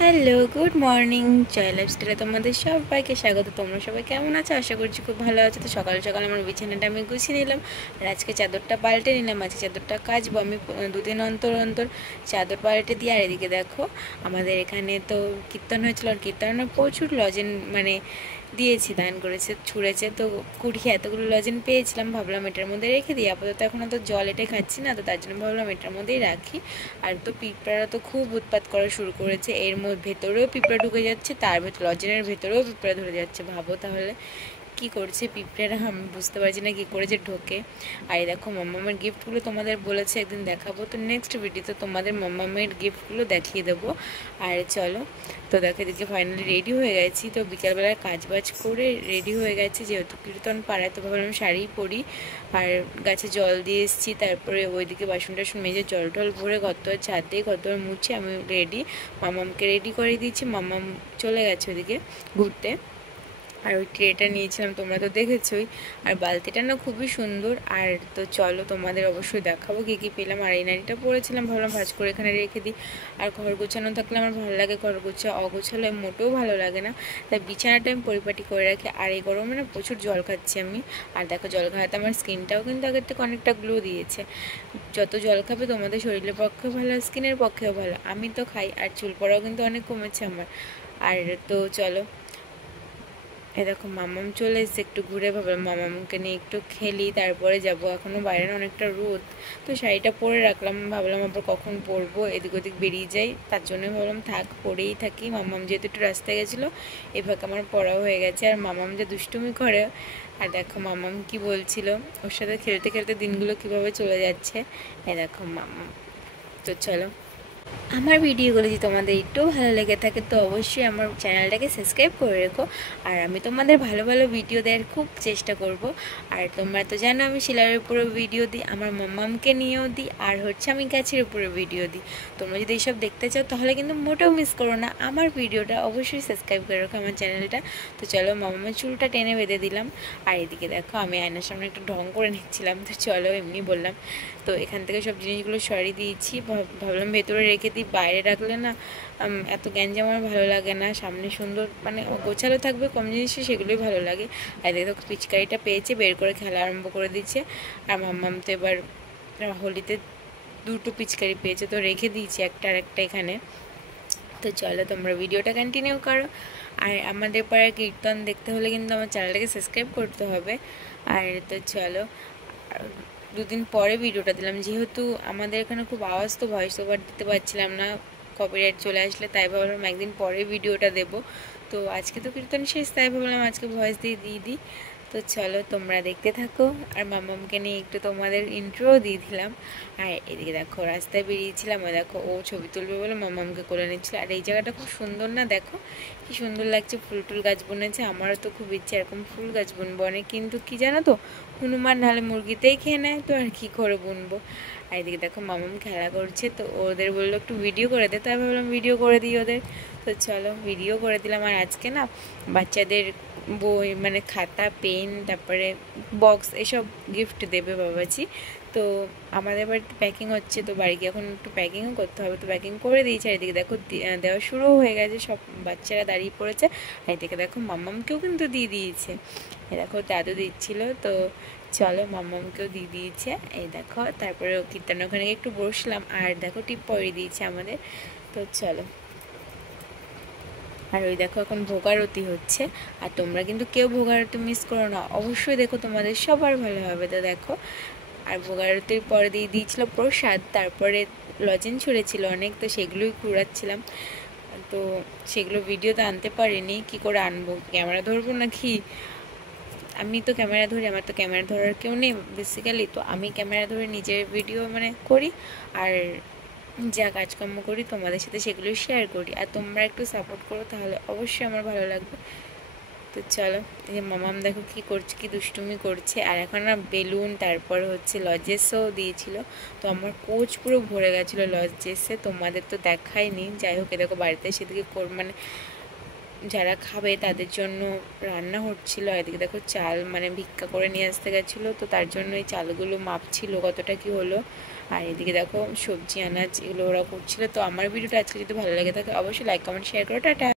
Hello, good morning. জয় লাইফস্টাইলে তোমাদের সবাইকে স্বাগত। তোমরা সবাই কেমন আছো? আশা করছি খুব ভালো আছো। তো সকাল সকাল আমার বিছানাটা আমি গুছিয়ে নিলাম, আর আজকে চাদরটা পাল্টে নিলাম। আজকে চাদরটা কাচবো আমি দুদিন অন্তর অন্তর চাদর পাল্টে দিই। আর এদিকে দেখো, আমাদের এখানে তো কীর্তন হয়েছিল, আর কীর্তনে প্রচুর লজেন দিয়েছি, দান করেছে, ছুঁড়েছে। তো কুড়িয়ে এতগুলো লজেন পেয়েছিলাম, ভাবলাম এটার মধ্যে রেখে দিই। আপাতত এখন তো জল এটা খাচ্ছি না, তো তার জন্য ভাবলাম এটার মধ্যেই রাখি। আর তো পিঁপড়ারা তো খুব উৎপাত করা শুরু করেছে, এর ভেতরেও পিঁপড়া ঢুকে যাচ্ছে, তার লজেনের ভেতরেও পিঁপড়া ধরে যাচ্ছে। ভাবো তাহলে কি করছে পিঁপড়ারা, আমি বুঝতে পারছি না কী করে যে ঢোকে। আর দেখো মাম্মামের গিফটগুলো তোমাদের বলেছে একদিন দেখাবো, তো নেক্সট ভিডিওতে তোমাদের মাম্মামের গিফটগুলো দেখিয়ে দেবো। আর চলো, তো দেখো এদিকে ফাইনালি রেডি হয়ে গেছি। তো বিকালবেলায় কাজবাজ করে রেডি হয়ে গেছি, যেহেতু কীর্তন পাড়ায়, তো ভাবলাম শাড়ি পরি। আর গাছে জল দিয়ে এসেছি, তারপরে ওইদিকে বাসন টাসন মেজে জল টল ভরে ঘর ছাদে ঘর মুছে আমি রেডি। মাম্মামকে রেডি করে দিয়েছি, মাম্মাম চলে গেছে ওইদিকে ঘুরতে। আর ওই ট্রেটা নিয়েছিলাম, তোমরা তো দেখেছোই। আর বালতিটা না খুবই সুন্দর। আর তো চলো তোমাদের অবশ্যই দেখাবো কী কী পেলাম। আর এই নাড়িটা পরেছিলাম, ভাবলাম ভাজ করে এখানে রেখে দিই। আর ঘর গোছানো থাকলে আমার ভালো লাগে, ঘর অগোছালো মোটেও ভালো লাগে না, তাই বিছানাটা আমি পরিপাটি করে রাখি। আর এই গরমে না প্রচুর জল খাচ্ছি আমি। আর দেখো জল খাওয়াতে আমার স্কিনটাও কিন্তু আগের থেকে অনেকটা গ্লো দিয়েছে। যত জল খাবে তোমাদের শরীরের পক্ষে ভালো, স্কিনের পক্ষেও ভালো। আমি তো খাই, আর চুল পড়াও কিন্তু অনেক কমেছে আমার। আর তো চলো, এ দেখো মামাম চলে এসেছে, একটু ঘুরে ভাবলাম মামামকে নিয়ে একটু খেলি, তারপরে যাব। এখনও বাইরে অনেকটা রোদ, তো শাড়িটা পরে রাখলাম, ভাবলাম আবার কখন পরবো, এদিক ওদিক বেরিয়ে যাই, তার জন্য ভাবলাম থাক পরেই থাকি। মামাম যেহেতু একটু রাস্তায় গেছিলো, এই ফাঁকে আমার পড়াও হয়ে গেছে। আর মামাম যে দুষ্টুমি করে, আর দেখো মামাম কি বলছিল, ওর সাথে খেলতে খেলতে দিনগুলো কিভাবে চলে যাচ্ছে। এ দেখো মামাম। তো চলো, আমার ভিডিওগুলো যদি তোমাদের একটু ভালো লেগে থাকে, তো অবশ্যই আমার চ্যানেলটাকে সাবস্ক্রাইব করে রেখো। আর আমি তোমাদের ভালো ভালো ভিডিও দেওয়ার খুব চেষ্টা করব। আর তোমরা তো জানো আমি সেলাইয়ের উপরে ভিডিও দিই, আমার মাম্মামকে নিয়েও দিই, আর আমি গাছের উপরে ভিডিও দিই। তোমরা যদি এইসব দেখতে চাও তাহলে কিন্তু মোটেও মিস করো না আমার ভিডিওটা, অবশ্যই সাবস্ক্রাইব করে রাখো আমার চ্যানেলটা। তো চলো, মাম্মামের চুলটা টেনে বেঁধে দিলাম। আর এদিকে দেখো আমি আয়নার সামনে একটু ঢং করে নিচ্ছিলাম। তো চলো, এমনি বললাম। তো এখান থেকে সব জিনিসগুলো সরিয়ে দিয়েছি, ভাবলাম ভেতরে রেখে দিই, বাইরে রাখলে না এত গ্যাঞ্জাম আমার ভালো লাগে না। সামনে সুন্দর গোছালো থাকবে, কম জিনিসে সেগুলোই ভালো লাগে। আর দেখো পিচকারিটা পেয়েছে, বের করে খেলা আরম্ভ করে দিচ্ছে। আর মাম্মাম তো এবার হোলিতে দুটো পিচকারি পেয়েছে, তো রেখে দিয়েছি একটা আর একটা এখানে। তো চলো তোমরা ভিডিওটা কন্টিনিউ করো। আর আমাদের পাড়ার কীর্তন দেখতে হলে কিন্তু আমার চ্যানেলটাকে সাবস্ক্রাইব করতে হবে। আর তো চলো, দুদিন পরে ভিডিওটা দিলাম, যেহেতু আমাদের এখানে খুব আওয়াজ, তো ভয়েস ওভার দিতে পারছিলাম না, কপিরাইট চলে আসলে, তাই ভাবলাম একদিন পরে ভিডিওটা দেব। তো আজকে তো কীর্তন শেষ, তাই ভাবলাম আজকে ভয়েস দিয়ে দিই। তো চলো তোমরা দেখতে থাকো। আর মামামকে নিয়ে একটু তোমাদের ইন্ট্রো দিয়ে দিলাম। আর এদিকে দেখো রাস্তায় বেরিয়েছিলাম, ওই দেখো ও ছবি তুলবে বলে মামামকে কোলে নিচ্ছিল। আর এই জায়গাটা খুব সুন্দর না, দেখো কি সুন্দর লাগছে, ফুল টুল গাছ বুনেছে। আমারও তো খুব ইচ্ছে এরকম ফুল গাছ বুনবো অনেক, কিন্তু কি জানো তো, হনুমান নাহলে মুরগিতেই খেয়ে নেয়, তো আর কী করে বুনবো। আর এদিকে দেখো মামাম খেলা করছে, তো ওদের বললো একটু ভিডিও করে দে, তাই ভাবলাম ভিডিও করে দিই ওদের। তো চলো ভিডিও করে দিলাম। আর আজকে না বাচ্চাদের বই খাতা পেন তারপরে বক্স এসব গিফট দেবে বাবাজি। তো আমাদের বাড়িতে প্যাকিং হচ্ছে, তো বাড়ি গিয়ে এখন একটু প্যাকিংও করতে হবে, তো প্যাকিং করে দিয়েছে। আর এদিকে দেখো দেওয়া শুরুও হয়ে গেছে, সব বাচ্চারা দাঁড়িয়ে পড়েছে। আর এদিকে দেখো মাম্মামকেও কিন্তু দিয়ে দিয়েছে, এই দেখো দাদু দিচ্ছিল। তো চলো মাম্মামকেও দিয়ে দিয়েছে, এই দেখো। তারপরে কীর্তন ওখানে একটু বসলাম, আর দেখো টিপ পরিয়ে দিয়েছে আমাদের। তো চলো, আর ওই দেখো এখন ভোগারতি হচ্ছে। আর তোমরা কিন্তু কেউ ভোগারতি মিস করো না, অবশ্যই দেখো, তোমাদের সবার ভালো হবে। তো দেখো, আর ভোগারতির পরে দিয়ে দিয়েছিল প্রসাদ, তারপরে লজেন ছুঁড়েছিল অনেক, তো সেগুলোই কুড়াচ্ছিলাম। তো সেগুলো ভিডিওতে আনতে পারিনি, কি করে আনবো, ক্যামেরা ধরবো নাকি? আমি তো ক্যামেরা ধরি, আমার তো ক্যামেরা ধরার কেউ নেই বেসিক্যালি, তো আমি ক্যামেরা ধরে নিজের ভিডিও করি, আর যা কাজকর্ম করি তোমাদের সাথে সেগুলো শেয়ার করি। আর তোমরা একটু সাপোর্ট করো, তাহলে অবশ্যই আমার ভালো লাগবে। তো চলো, এই মামাম দেখো কি করছে, কি দুষ্টুমি করছে। আর এখন না বেলুন, তারপর হচ্ছে লজেসও দিয়েছিল, তো আমার কোচ পুরো ভরে গেছিলো লজেসে, তোমাদের তো দেখায়নি। যাই হোক, দেখো বাড়িতে সেদিকে যারা খাবে তাদের জন্য রান্না হচ্ছিলো। এদিকে দেখো চাল মানে ভিক্ষা করে নিয়ে আসতে গেছিলো, তো তার জন্য এই চালগুলো মাপছিল কতটা কি হলো। আর এদিকে দেখো সবজি আনাজ এগুলো ওরা করছিলো। তো আমার ভিডিওটা আজকে যদি ভালো লাগে থাকে অবশ্যই লাইক কমেন্ট শেয়ার করো। টাটা।